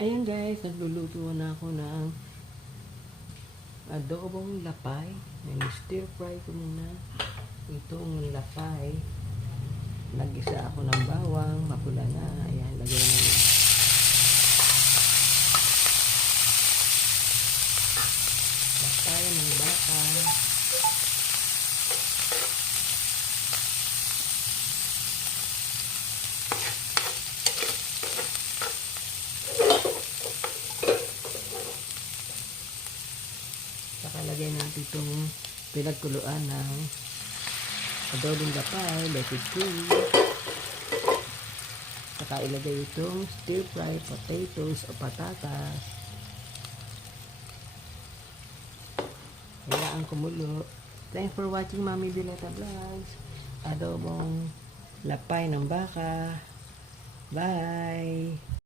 Ayan guys, nagluluto na ako ng adobong lapay. Stir fry ko muna itong lapay. Nag-isa ako ng bawang, mapula na. Ayan, lagyan na lapay ng baka. Saka lagyan natin itong pinagkuluan ng adobong lapay, let it cool. Saka ilagay itong stir fry potatoes o patatas. Hayaan kumulo. Thanks for watching Mami Dileta Vlogs. Adobong lapay ng baka. Bye!